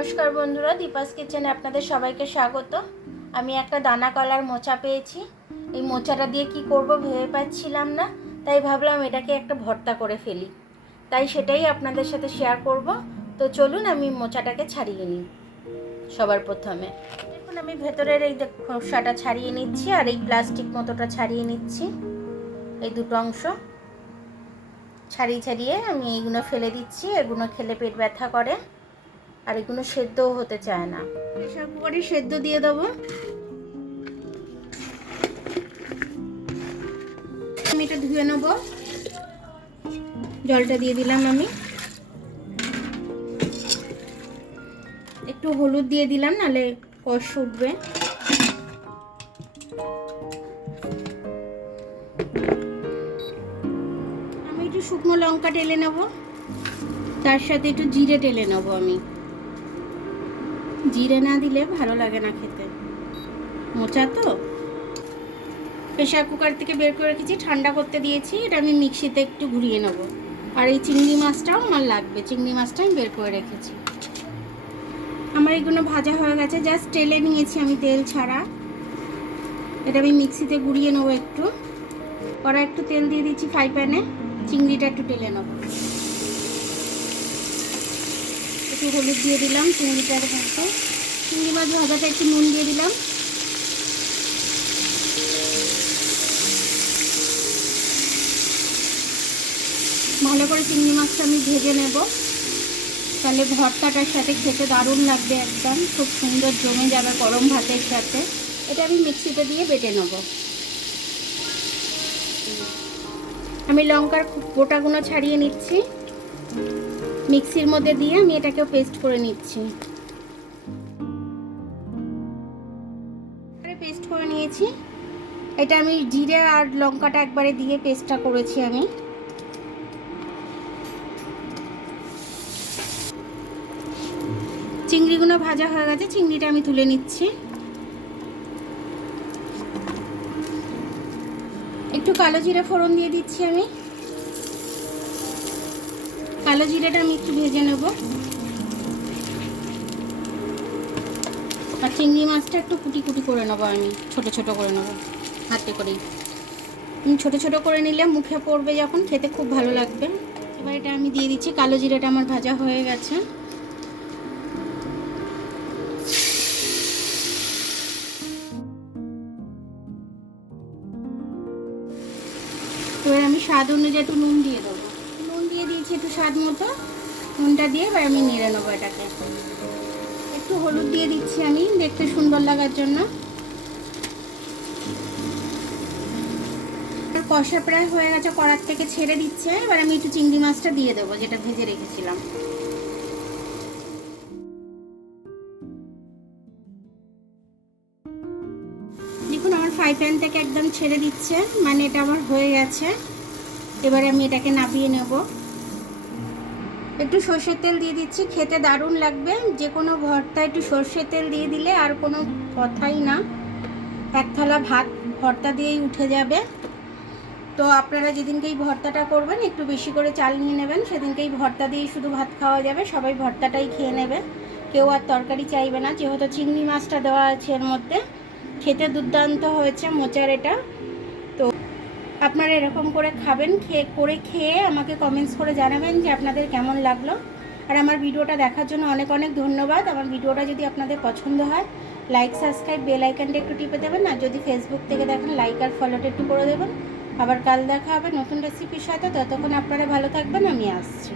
নমস্কার বন্ধুরা, দীপাস কিচেনে আপনাদের সবাইকে স্বাগত। আমি একটা দানা কলার মোচা পেয়েছি। এই মোচাটা দিয়ে কি করব ভেবে পাচ্ছিলাম না, তাই ভাবলাম এটাকে একটা ভর্তা করে ফেলি। তাই সেটাই আপনাদের সাথে শেয়ার করব। তো চলুন আমি মোচাটাকে ছাড়িয়ে নিই। সবার প্রথমে দেখুন আমি ভেতরের এই খোসাটা ছাড়িয়ে নিচ্ছি, আর এই প্লাস্টিক মতোটা ছাড়িয়ে নিচ্ছি। এই দুটো অংশ ছাড়িয়ে আমি এইগুলো ফেলে দিচ্ছি। এগুলো খেলে পেট ব্যথা করে, আর এগুলো সেদ্ধও হতে চায় না। প্রেসার কুকারে সেদ্ধ দিয়ে দেবো। আমি এটা ধুয়ে নেব। জলটা দিয়ে দিলাম। আমি একটু হলুদ দিয়ে দিলাম, নালে কষ উঠবে। আমি একটু শুকনো লঙ্কা টেলে নেব, তার সাথে একটু জিরে টেলে নেব। আমি জিরে না দিলে ভালো লাগে না খেতে, মোচা তো। প্রেসার কুকার থেকে বের করে রেখেছি, ঠান্ডা করতে দিয়েছি। এটা আমি মিক্সিতে একটু ঘুরিয়ে নেব। আর এই চিংড়ি মাছটাও আমার লাগবে, চিংড়ি মাছটা আমি বের করে রেখেছি। আমার এগুলো ভাজা হয়ে গেছে, জাস্ট টেলে নিয়েছি আমি তেল ছাড়া। এটা আমি মিক্সিতে ঘুরিয়ে নেবো। একটু কড়া একটু তেল দিয়ে দিচ্ছি ফ্রাই প্যানে। চিংড়িটা একটু টেলে নেব। একটু হলুদ দিয়ে দিলাম চিংড়িটার মধ্যে। চিংড়ি মাছ ভাজাটা একটু নুন দিয়ে দিলাম। ভালো করে চিংড়ি মাছটা আমি ভেজে নেব, তাহলে ভর্তাটার সাথে খেতে দারুণ লাগবে। একদম খুব সুন্দর জমে যাবে গরম ভাতের সাথে। এটা আমি মিক্সিতে দিয়ে বেটে নেব। আমি লঙ্কার গোটাগুলো ছাড়িয়ে নিচ্ছি, মিক্সির মধ্যে দিয়ে আমি এটাকেও পেস্ট করে নিচ্ছি। পেস্ট করে নিয়েছি। এটা আমি জিরে আর লঙ্কাটা একবারে দিয়ে পেস্টটা করেছি। আমি চিংড়িগুলো ভাজা হয়ে গেছে, চিংড়িটা আমি তুলে নিচ্ছি। একটু কালো জিরে ফোড়ন দিয়ে দিচ্ছি। আমি কালো জিরেটা আমি একটু ভেজে নেব। আর চিংড়ি মাছটা একটু কুটি কুটি করে নেবো। আমি ছোট ছোট করে নেবো, হাতে করেই। ছোট ছোট করে নিলে মুখে পড়বে যখন, খেতে খুব ভালো লাগবে। এবার এটা আমি দিয়ে দিচ্ছি। কালো জিরেটা আমার ভাজা হয়ে গেছে। এবার আমি স্বাদ অনুযায়ী একটু নুন দিয়ে দেবো। নুন দিয়ে দিয়েছি একটু স্বাদ মতো। নুনটা দিয়ে এবার আমি নেড়ে নেবো এটাকে। একটু হলুদ দিয়ে দিচ্ছি আমি, দেখতে সুন্দর লাগার জন্য। কষা প্রায় হয়ে গেছে, কড়ার থেকে ছেড়ে দিচ্ছে। এবার আমি একটু চিংড়ি মাছটা দিয়ে দেবো, যেটা ভেজে রেখেছিলাম। দেখুন আমার ফ্রাই প্যান থেকে একদম ছেড়ে দিচ্ছে, মানে এটা আমার হয়ে গেছে। এবারে আমি এটাকে নামিয়ে নেব। একটু সর্ষের তেল দিয়ে দিচ্ছি, খেতে দারুণ লাগবে। যে কোনো ভর্তা একটু সর্ষের তেল দিয়ে দিলে আর কোনো কথাই না। এক থালা ভাত ভর্তা দিয়েই উঠে যাবে। তো আপনারা যেদিনকেই ভর্তাটা করবেন একটু বেশি করে চাল নিয়ে নেবেন। সেদিনকেই ভর্তা দিয়েই শুধু ভাত খাওয়া যাবে, সবাই ভর্তাটাই খেয়ে নেবে। কেউ আর তরকারি চাইবে না, যেহেতু চিংড়ি মাছটা দেওয়া আছে এর মধ্যে। খেতে দুর্দান্ত হয়েছে মোচার এটা। তো আপনারা এরকম করে খাবেন, খেয়ে আমাকে কমেন্টস করে জানাবেন যে আপনাদের কেমন লাগলো। আর আমার ভিডিওটা দেখার জন্য অনেক অনেক ধন্যবাদ। আমার ভিডিওটা যদি আপনাদের পছন্দ হয়, লাইক, সাবস্ক্রাইব, বেল আইকনটা একটু টিপে দেবেন। আর যদি ফেসবুক থেকে দেখেন, লাইক আর ফলোটা একটু করে দেবেন। আবার কাল দেখা হবে নতুন রেসিপির সাথে। ততক্ষণ আপনারা ভালো থাকবেন, আমি আসছি।